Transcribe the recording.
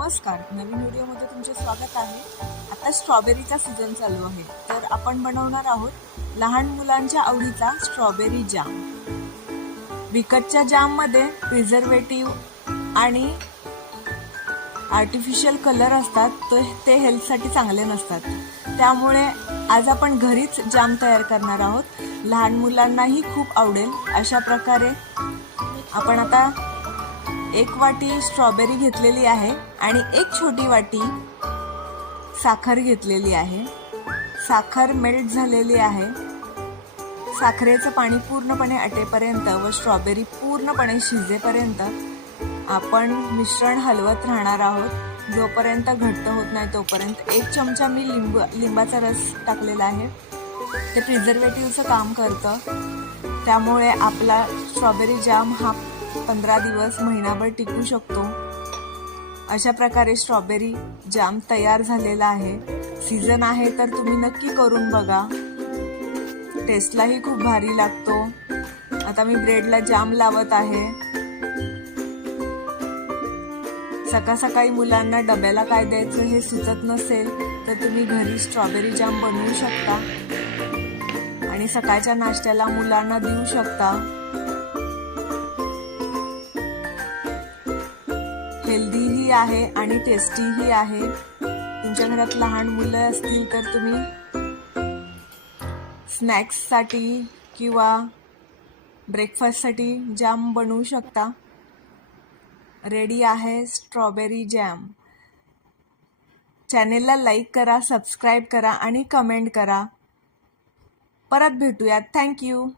नमस्कार, नवीन व्हिडिओमध्ये तुमचे स्वागत आहे। आता स्ट्रॉबेरीचा सीझन चालू आहे, तर आपण बनवणार आहोत लहान मुलांच्या आवडीचा स्ट्रॉबेरी जाम। विकतच्या जाममध्ये प्रिझर्वेटिव्ह आणि आर्टिफिशियल कलर असतात, तर ते हेल्थसाठी चांगले नसतात। त्यामुळे आज आपण घरीच जाम तयार करणार आहोत। लहान मुलांनाही खूप आवडेल अशा प्रकारे आपण आता 1 वाटी स्ट्रॉबेरी घेतलेली आहे आणि 1 छोटी वाटी साखर घेतलेली आहे। साखर मेल्ट झालेली आहे। साखरेचं पाणी पूर्णपणे आटेपर्यंत व स्ट्रॉबेरी पूर्णपणे शिजेपर्यंत आपण मिश्रण हलवत राहणार आहोत, जोपर्यंत घट्ट होत नाही तोपर्यंत। 1 चमचा मी लिंबाचा रस टाकलेला आहे। ते प्रिझर्वेटिव्हचं काम करतं, त्यामुळे आपला स्ट्रॉबेरी जाम हा 15 दिवस महिनाभर टिकू शकतो। अशा प्रकारे स्ट्रॉबेरी जाम तयार झालेला आहे। सीझन आहे तर तुम्ही नक्की करून बघा, टेस्टलाही खूप भारी लागतो। आता मी ब्रेडला जाम लावत आहे। सकाळ सकाळी मुलांना डब्याला काय द्यायचं हे सुचत नसेल तर तुम्ही घरी स्ट्रॉबेरी जाम बनवू शकता आणि सकाळच्या नाश्त्याला मुलांना देऊ शकता। हेल्दीही आहे आणि टेस्टीही आहे। तुमच्या घरात लहान मुलं असतील तर तुम्ही स्नॅक्ससाठी किंवा ब्रेकफास्टसाठी जाम बनवू शकता। रेडी आहे स्ट्रॉबेरी जॅम। चॅनेलला लाईक करा, सबस्क्राईब करा आणि कमेंट करा। परत भेटूयात। थँक्यू।